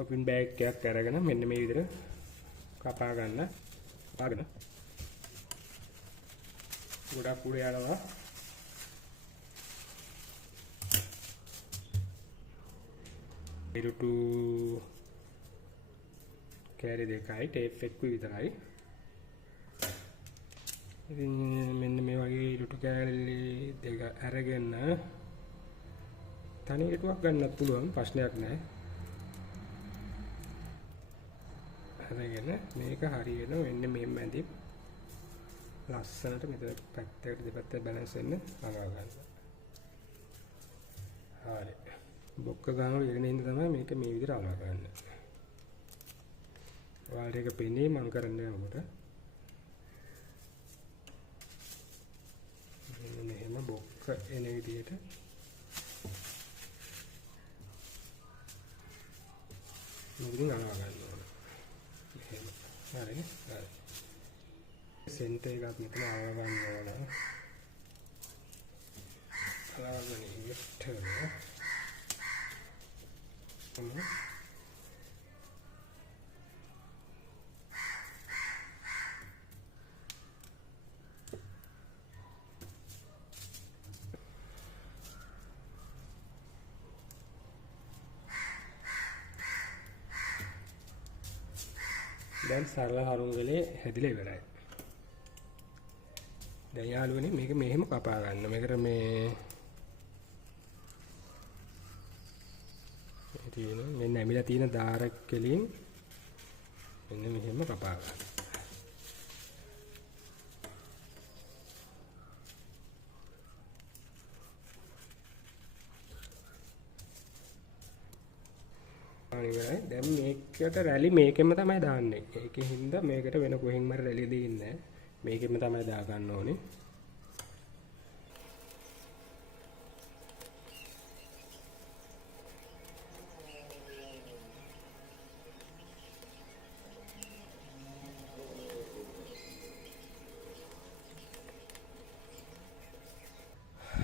shopping bag එකක් අරගෙන මෙන්න මේ විදිහට කපා ගන්න. කපාගෙන ගොඩක් උඩ යනවා. ඉරුටු කැරි දෙකයි ටේප් එකක් විතරයි. ඉතින් මෙන්න මේ වගේ ඉරුටු කැරි දෙක අරගෙන තනි ඉරුටුවක් ගන්නත් පුළුවන්, ප්‍රශ්නයක් නැහැ. අරගෙන මේක හරියන මෙන්න මෙහෙම ඇඳි ලස්සනට මෙතන පැත්තකට දෙපැත්ත බැලන්ස් වෙන්න අරවා ගන්න. හරි. බොක්ක ගාන වේගෙන ඉන්න තමයි මේක මේ විදිහට අලවා ගන්න. ඔයාලට ඒක පෙන්නේ මම කරන්න යනකොට. මෙහෙම බොක්ක එන විදිහට මුලින් අලවා ගන්න ඕන. මෙහෙම. හරි. හරි. සෙන්ටර් එකත් මෙතන අලවා ගන්න ඕන. අලවාගෙන ඉන්න. දැන් සරල හරුංගලේ හැදිලා ඉවරයි. දැන් යාළුවනේ මේක මෙහෙම කපා ගන්න. මේකට මේ මෙන්න ඇමිලා තියෙන දාර කෙලින් මෙන්න මෙහෙම කපා ගන්න. අනිවාර්යයි. දැන් මේකට රැලි මේකෙම තමයි දාන්නේ. ඒකෙන් හින්දා මේකට වෙන කොහෙන්ම රැලි දෙන්නේ නැහැ. මේකෙම තමයි දා ගන්න ඕනේ.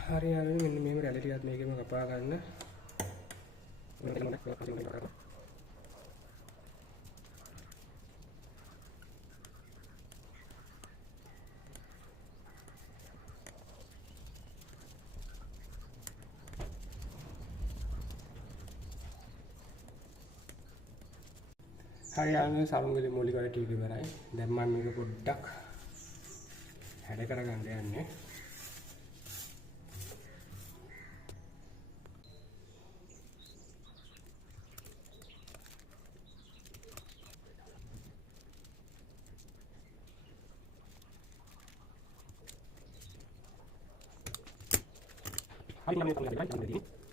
හරි හරි මෙන්න මෙහෙම රැලි ටිකක් මේකෙම කපා ගන්න. හරි යන්නේ සරුංගලේ මූලික වැඩ ටික ඉවරයි. දැන් මම මේක පොඩ්ඩක් හැඩ කරගන්න යන්නේ. හරි මම මේක කරලා ඉවරයි.